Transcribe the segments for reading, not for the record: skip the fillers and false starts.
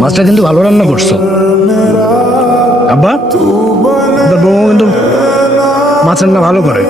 মাছটা কিন্তু ভালো রান্না করছো আব্বা। বউ কিন্তু মাছ রান্না ভালো করে।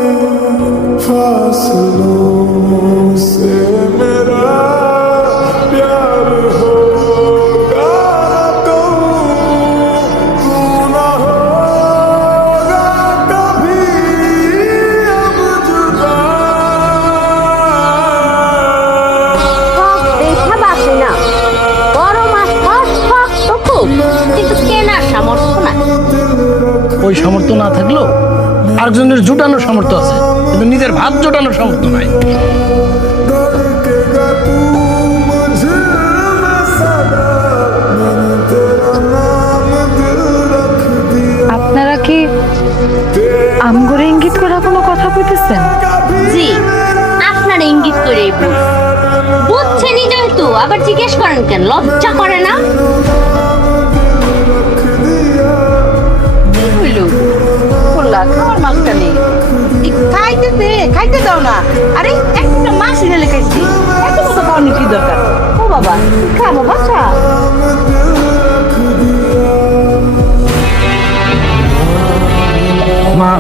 ওই সামর্থ্য না থাকলেও আরেকজনের জোটানোর সামর্থ্য আছে, কিন্তু নিজের ভাত জোটানোর সামর্থ্য নাই। আপনারা কি আমগরে ইঙ্গিত করা কোনো কথা কইতেছেন? জি, আপনারা ইঙ্গিত করে বুঝছেনই যেহেতু আবার জিজ্ঞেস করেন কেন? লজ্জা করে না? খাওয়ার মাছটা নেই, খাইতে দাও না। আরে একটা মাছ এনে খাইছি, এত মতো খাওয়ানোর কি দরকার? ও বাবা খাবো বাচ্চা। মা,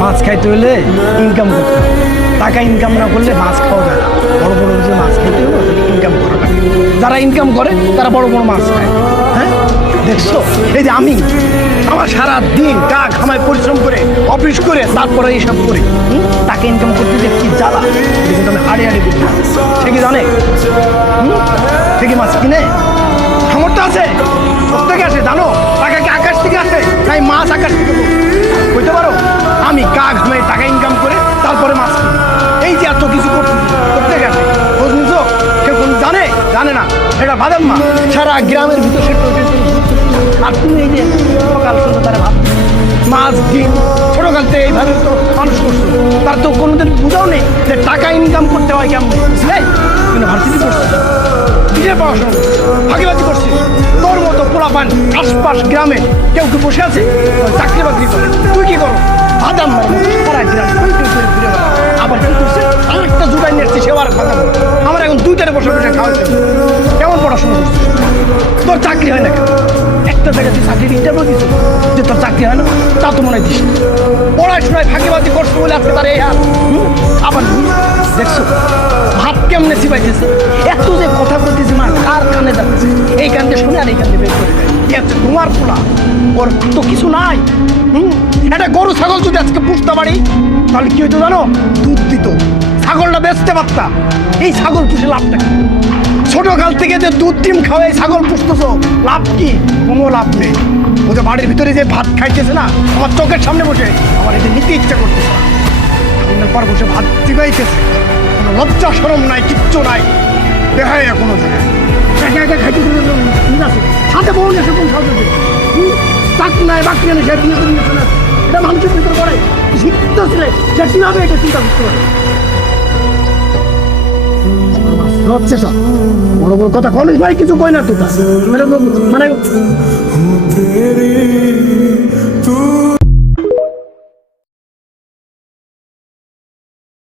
মাছ খাইতে হলে ইনকাম করতে হবে, টাকা ইনকাম না করলে মাছ খাওয়া যায় না। বড় বড় যে মাছ খাইতে হবে ইনকাম করা লাগে। যারা ইনকাম করে তারা বড় বড় মাছ খায়। হ্যাঁ দেখছো, এই যে আমি আমার সারা দিন টাকা খামায় পরিশ্রম করে অফিস করে তারপরে এইসব করি, টাকা ইনকাম করতে যে কি জ্বালা কিন্তু আমি হাড়ে হাড়ে দিই। সে কি জানে? সে কি মাছ কিনে? সামর্থ্য আছে? কোথেকে আসে জানো? টাকা কি আকাশ থেকে আসে? তাই মাছ আকাশ থেকে বলতে পারো? আমি কাক ঘামে টাকা ইনকাম করে তারপরে মাছ কিনি। এই যে এত কিছু করতেছি কোথেকে আসে? খোঁজ নিছো? কেউ কোন জানে? জানে না। এটা বাদাম মা সারা গ্রামের ভিতর সে আর তুমি এই যে সকাল সন্ধ্যা তারা ভাব মাছ ডিম ছোটকাল থেকে এইভাবে তো মানুষ করছো, তার তো কোনোদিন বুঝাও নেই যে টাকা ইনকাম করতে হয় কেমন। কিন্তু ভার্সিটি করছিস, নিজের পড়াশোনা ভাগিবাজি করছিস, তোর মতো পোড়াপান আশপাশ গ্রামে কেউ কি বসে আছে চাকরি বাকরি করে? তুই কি করো? বাদাম মারি সারা গ্রাম ঘুরে আবার কি করছে? আরেকটা জুটাই নিয়ে এসছি, সেও আর বাদাম। আমার এখন দুইটারে বসে বসে খাওয়াতে কেমন পড়াশোনা করছিস? তোর চাকরি হয় না কেন? একটা জায়গায় তুই চাকরির ইন্টারভিউ দিচ্ছ যে তোর চাকরি হয় না, তা তো মনে হয় দিস। পড়াশোনায় ফাঁকিবাজি করছো বলে আজকে তার এই হাত। আবার দেখছো ভাত কেমনে চিবাইতেছে? এত যে কথা বলতেছি মা, কার কানে যাচ্ছে? এই কান্দে শুনে আর এই কান্দে বের করে দেয়। এত তোমার পোলা, ওর তো কিছু নাই। একটা গরু ছাগল যদি আজকে পুষতে পারি তাহলে কি হইতো জানো? দুধ দিত, ছাগলটা বেচতে পারতা। এই ছাগল পুষে লাভটা কি? ছোটকাল থেকে যে দুধ ডিম খাওয়াই ছাগল পুষতেছো, লাভ কি? কোনো লাভ নেই। ও যে বাড়ির ভিতরে যে ভাত খাইতেছে না, আমার চোখের সামনে বসে আমার এতে নিতে ইচ্ছা করতেছে। সামনের পর বসে ভাত চিবাইতেছে, কোনো লজ্জা শরম নাই, কিচ্ছু নাই। দেখায় কোনো জায়গায় একা একা খাইতে সাথে বউ এসে কোন খাওয়া চাকরি নাই বাকি নেই, সে বিয়ে করে নিয়েছে না। এটা মানুষের ভিতরে পড়ে শিক্ষিত ছেলে, সে কিভাবে এটা চিন্তা করতে পারে? বড় বড় কথা কলেজ ভাই কিছু কই না তো, মানে